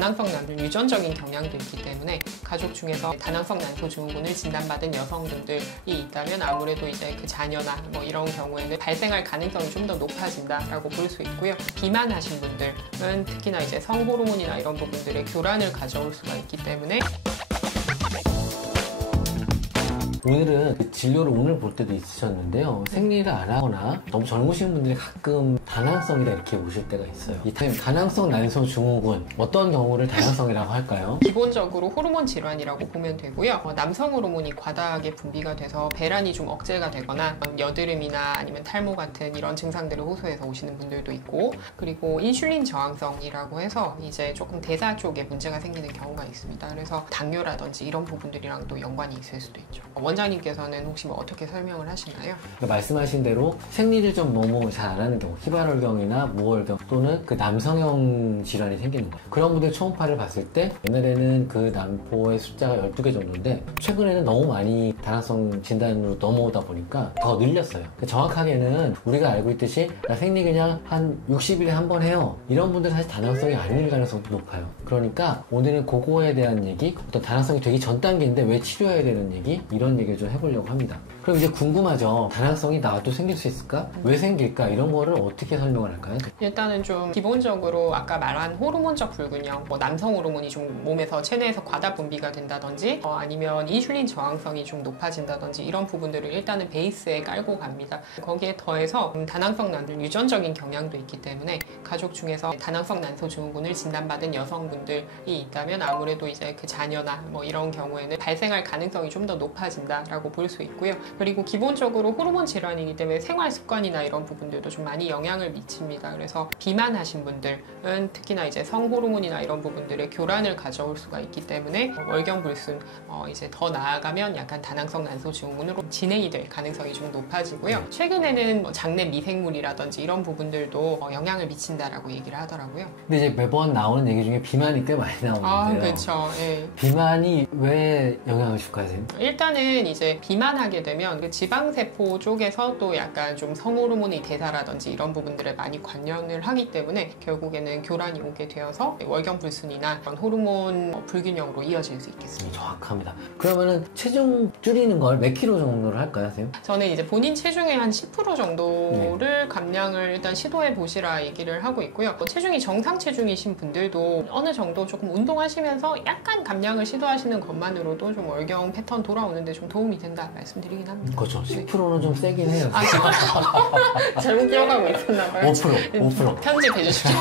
다낭성 난도 유전적인 경향도 있기 때문에 가족 중에서 다낭성 난소 증후군을 진단받은 여성분들이 있다면 아무래도 이제 그 자녀나 뭐 이런 경우에는 발생할 가능성이 좀 더 높아진다라고 볼 수 있고요. 비만하신 분들은 특히나 이제 성호르몬이나 이런 부분들의 교란을 가져올 수가 있기 때문에 오늘은 그 진료를 오늘 볼 때도 있으셨는데요. 생리를 안 하거나 너무 젊으신 분들이 가끔 다낭성이라 이렇게 오실 때가 있어요. 이 다낭성 난소 증후군, 어떤 경우를 다낭성이라고 할까요? 기본적으로 호르몬 질환이라고 보면 되고요. 남성 호르몬이 과다하게 분비가 돼서 배란이 좀 억제가 되거나 여드름이나 아니면 탈모 같은 이런 증상들을 호소해서 오시는 분들도 있고, 그리고 인슐린 저항성이라고 해서 이제 조금 대사 쪽에 문제가 생기는 경우가 있습니다. 그래서 당뇨라든지 이런 부분들이랑 또 연관이 있을 수도 있죠. 원장님께서는 혹시 뭐 어떻게 설명을 하시나요? 말씀하신 대로 생리를 좀 너무 잘 안 하는 경우, 희발월경이나 무월경 또는 그 남성형 질환이 생기는 거예요. 그런 분들 초음파를 봤을 때 옛날에는 그 난포의 숫자가 12개 정도인데 최근에는 너무 많이 다낭성 진단으로 넘어오다 보니까 더 늘렸어요. 정확하게는 우리가 알고 있듯이 나 생리 그냥 한 60일에 한 번 해요. 이런 분들은 사실 다낭성이 아닐 가능성도 높아요. 그러니까 오늘은 그거에 대한 얘기, 어떤 다낭성이 되기 전 단계인데 왜 치료해야 되는 얘기, 이런 얘기를 좀 해보려고 합니다. 그럼 이제 궁금하죠. 다낭성이 나도 생길 수 있을까? 왜 생길까? 이런 거를 어떻게 설명을 할까요? 일단은 좀 기본적으로 아까 말한 호르몬적 불균형, 뭐 남성 호르몬이 좀 몸에서 체내에서 과다 분비가 된다든지 아니면 인슐린 저항성이 좀 높아진다든지 이런 부분들을 일단은 베이스에 깔고 갑니다. 거기에 더해서 다낭성 난도 유전적인 경향도 있기 때문에 가족 중에서 다낭성 난소 증후군을 진단받은 여성분들이 있다면 아무래도 이제 그 자녀나 뭐 이런 경우에는 발생할 가능성이 좀 더 높아진다라고 볼 수 있고요. 그리고 기본적으로 호르몬 질환이기 때문에 생활 습관이나 이런 부분들도 좀 많이 영향을 미칩니다. 그래서 비만하신 분들은 특히나 이제 성호르몬이나 이런 부분들의 교란을 가져올 수가 있기 때문에 월경불순 이제 더 나아가면 약간 다낭성 난소 증후군으로 진행이 될 가능성이 좀 높아지고요. 최근에는 뭐 장내 미생물이라든지 이런 부분들도 영향을 미친다라고 얘기를 하더라고요. 근데 이제 매번 나오는 얘기 중에 비만이 꽤 많이 나오는데요. 그렇죠. 예. 비만이 왜 영향을 줄까요, 선생님? 일단은 이제 비만하게 되면 그 지방세포 쪽에서 또 약간 좀 성호르몬의 대사라든지 이런 부분들에 많이 관여를 하기 때문에 결국에는 교란이 오게 되어서 월경불순이나 그런 호르몬 불균형으로 이어질 수 있겠습니다. 정확합니다. 그러면은 체중 줄이는 걸 몇 킬로 정도를 할까요, 선생님? 저는 이제 본인 체중의 한 10% 정도를 감량을 일단 시도해 보시라 얘기를 하고 있고요. 체중이 정상 체중이신 분들도 어느 정도 조금 운동하시면서 약간 감량을 시도하시는 것만으로도 좀 월경 패턴 돌아오는데 좀 도움이 된다 말씀드리긴 합니다. 그렇죠. 10%는 좀 세긴 해요. 잘못 기억하고 있었나봐요. 5%. 편집해 주십시오.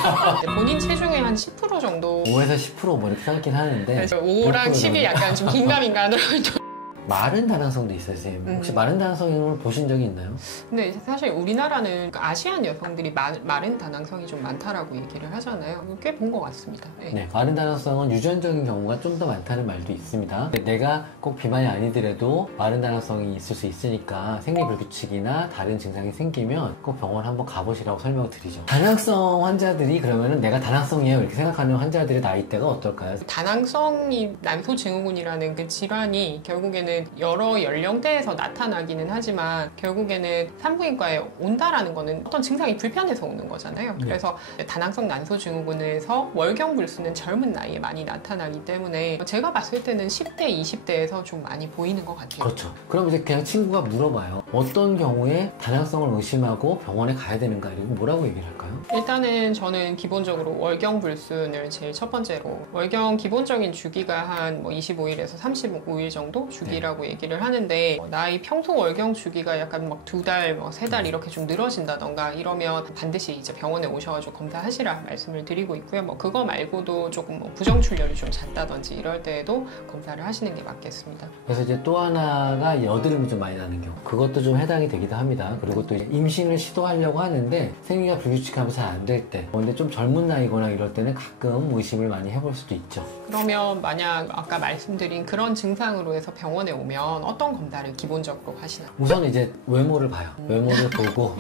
본인 체중의 한 10% 정도. 5에서 10%뭐 이렇게 생각긴 하는데. 그래서 5랑 10이 약간 좀 긴가민가 하더라고요. 마른 다낭성도 있어요, 선생님. 혹시 마른 다낭성을 보신 적이 있나요? 근데 사실 우리나라는 아시안 여성들이 마른 다낭성이 좀 많다라고 얘기를 하잖아요. 꽤 본 것 같습니다. 네, 마른 다낭성은 유전적인 경우가 좀 더 많다는 말도 있습니다. 내가 꼭 비만이 아니더라도 마른 다낭성이 있을 수 있으니까 생리불규칙이나 다른 증상이 생기면 꼭 병원 한번 가보시라고 설명을 드리죠. 다낭성 환자들이 그러면은 내가 다낭성이에요 이렇게 생각하는 환자들의 나이대가 어떨까요? 다낭성이 난소 증후군이라는 그 질환이 결국에는 여러 연령대에서 나타나기는 하지만 결국에는 산부인과에 온다라는 거는 어떤 증상이 불편해서 오는 거잖아요. 그래서 다낭성 난소 증후군에서 월경불순은 젊은 나이에 많이 나타나기 때문에 제가 봤을 때는 10대, 20대에서 좀 많이 보이는 것 같아요. 그렇죠. 그럼 이제 그냥 친구가 물어봐요. 어떤 경우에 다낭성을 의심하고 병원에 가야 되는가 이러고 뭐라고 얘기를 할까요? 일단은 저는 기본적으로 월경불순을 제일 첫 번째로 월경 기본적인 주기가 한 뭐 25일에서 35일 정도 주기라고 얘기를 하는데 나이 평소 월경 주기가 약간 막 2달, 뭐 3달 이렇게 좀 늘어진다던가 이러면 반드시 이제 병원에 오셔가지고 검사하시라 말씀을 드리고 있고요. 뭐 그거 말고도 조금 뭐 부정출혈이 좀 잦다든지 이럴 때에도 검사를 하시는 게 맞겠습니다. 그래서 이제 또 하나가 여드름이 좀 많이 나는 경우 그것도 좀 해당이 되기도 합니다. 그리고 또 임신을 시도하려고 하는데 생리가 불규칙하면 잘 안 될 때 근데 좀 젊은 나이거나 이럴 때는 가끔 의심을 많이 해볼 수도 있죠. 그러면 만약 아까 말씀드린 그런 증상으로 해서 병원에 오면 어떤 검사를 기본적으로 하시나요? 우선 이제 외모를 봐요. 외모를 보고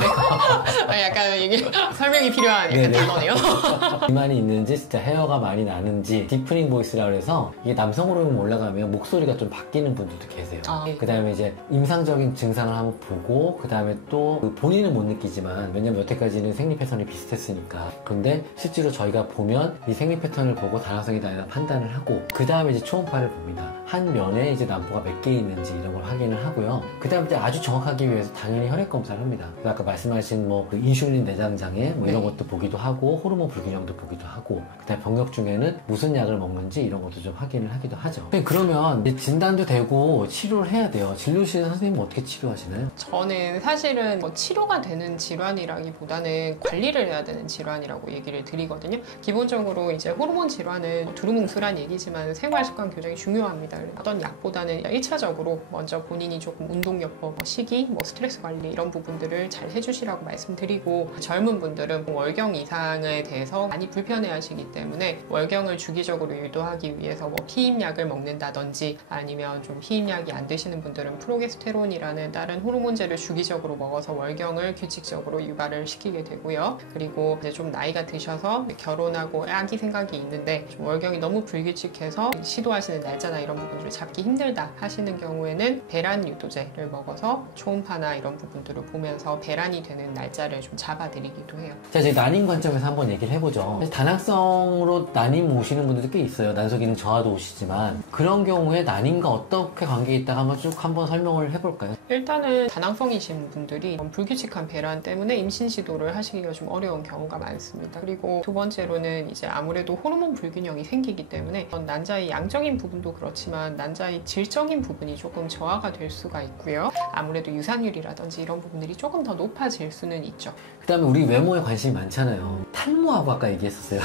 약간 이게 설명이 필요한 약간 네네. 단어네요. 비만이 있는지 진짜 헤어가 많이 나는지 디프닝 보이스라 그래서 이게 남성 호르몬 올라가면 목소리가 좀 바뀌는 분들도 계세요. 네. 그 다음에 이제 임상적인 증상을 한번 보고 그 다음에 또 본인은 못 느끼지만 왜냐면 여태까지는 생리 패턴이 비슷했으니까. 그런데 실제로 저희가 보면 이 생리 패턴을 보고 다낭성이다 아니다 판단을 하고 그 다음에 이제 초음파를 봅니다. 한 면에 이제 남포가 몇 개 있는지 이런 걸 확인을 하고요. 그 다음에 아주 정확하기 위해서 당연히 혈액 검사를 합니다. 아까 말씀하신 그 인슐린 내장 장애 이런 것도 보기도 하고 호르몬 불균형도 보기도 하고 그다음에 병력 중에는 무슨 약을 먹는지 이런 것도 좀 확인을 하기도 하죠. 그러면 이제 진단도 되고 치료를 해야 돼요. 진료실에서 선생님은 어떻게 치료하시나요? 저는 사실은 치료가 되는 질환이라기보다는 관리를 해야 되는 질환이라고 얘기를 드리거든요. 기본적으로 이제 호르몬 질환은 두루뭉술한 얘기지만 생활습관 교정이 중요합니다. 어떤 약보다는 1차적으로 먼저 본인이 조금 운동요법, 식이, 스트레스 관리 이런 부분들을 잘 해주시라고 말씀드리고 젊은 분들은 월경 이상에 대해서 많이 불편해하시기 때문에 월경을 주기적으로 유도하기 위해서 피임약을 먹는다든지 아니면 좀 피임약이 안 드시는 분들은 프로게스테론이라는 다른 호르몬제를 주기적으로 먹어서 월경을 규칙적으로 유발을 시키게 되고요. 그리고 이제 좀 나이가 드셔서 결혼하고 아기 생각이 있는데 좀 월경이 너무 불규칙해서 시도하시는 날짜나 이런 부분들을 잡기 힘들다 하시는 경우에는 배란 유도제를 먹어서 초음파나 이런 부분들을 보면서 배란이 되는 날짜를 좀 잡아드리기도 해요. 자, 이제 난임 관점에서 한번 얘기를 해보죠. 다낭성으로 난임 오시는 분들도 꽤 있어요. 난소기능 저하도 오시지만 그런 경우에 난임과 어떻게 관계 있다가 한번 설명을 해볼까요? 일단은 다낭성이신 분들이 불규칙한 배란 때문에 임신 시도를 하시기가 좀 어려운 경우가 많습니다. 그리고 두 번째로는 이제 아무래도 호르몬 불균형이 생기기 때문에 난자의 양적인 부분도 그렇지만 난자의 질적인 부분이 조금 저하가 될 수가 있고요. 아무래도 유산율이라든지 이런 부분들이 조금 더 높아질 수는 있죠. 그 다음에 우리 외모에 관심이 많잖아요. 탈모하고 아까 얘기했었어요.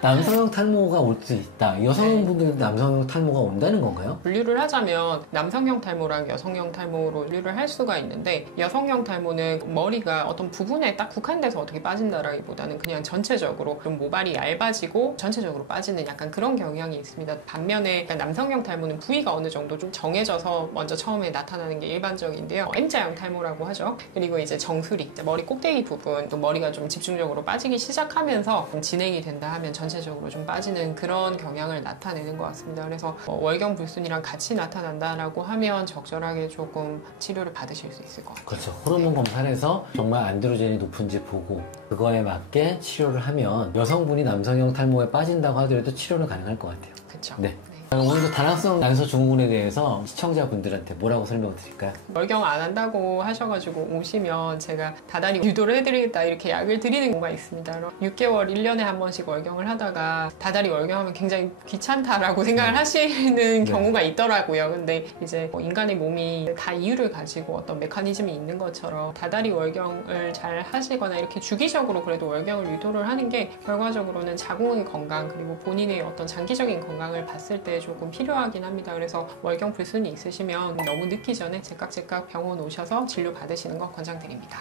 남성형 탈모가 올 수 있다. 여성분들도 남성형 탈모가 온다는 건가요? 분류를 하자면 남성형 탈모랑 여성형 탈모로 분류를 할 수가 있는데 여성형 탈모는 머리가 어떤 부분에 딱 국한돼서 어떻게 빠진다라기보다는 그냥 전체적으로 좀 모발이 얇아지고 전체적으로 빠지는 약간 그런 경향이 있습니다. 반면에 남성형 탈모는 부위가 어느 정도 좀 정해져서 먼저 처음에 나타나는 게 일반적인데요. M자형 탈모라고 하죠. 그리고 이제 정수리, 머리 꼭대기 부분, 또 머리가 좀 집중적으로 빠지기 시작하면서 진행이 된다 하면 전체적으로 좀 빠지는 그런 경향을 나타내는 것 같습니다. 그래서 월경 불순이랑 같이 나타난다라고 하면 적절하게 조금 치료를 받으실 수 있을 것 같아요. 그렇죠. 호르몬 검사를 해서 정말 안드로겐이 높은지 보고 그거에 맞게 치료를 하면 여성분이 남성형 탈모에 빠진다고 하더라도 치료는 가능할 것 같아요. 그렇죠. 네. 오늘도 다낭성 난소 증후군에 대해서 시청자분들한테 뭐라고 설명드릴까요? 월경 안 한다고 하셔가지고 오시면 제가 다달이 유도를 해드리겠다 이렇게 약을 드리는 경우가 있습니다. 6개월, 1년에 한 번씩 월경을 하다가 다달이 월경하면 굉장히 귀찮다라고 생각을 하시는 경우가 있더라고요. 근데 이제 인간의 몸이 다 이유를 가지고 어떤 메커니즘이 있는 것처럼 다달이 월경을 잘 하시거나 이렇게 주기적으로 그래도 월경을 유도를 하는 게 결과적으로는 자궁의 건강 그리고 본인의 어떤 장기적인 건강을 봤을 때 조금 필요하긴 합니다. 그래서 월경 불순이 있으시면 너무 늦기 전에 제깍제깍 병원 오셔서 진료 받으시는 거 권장드립니다.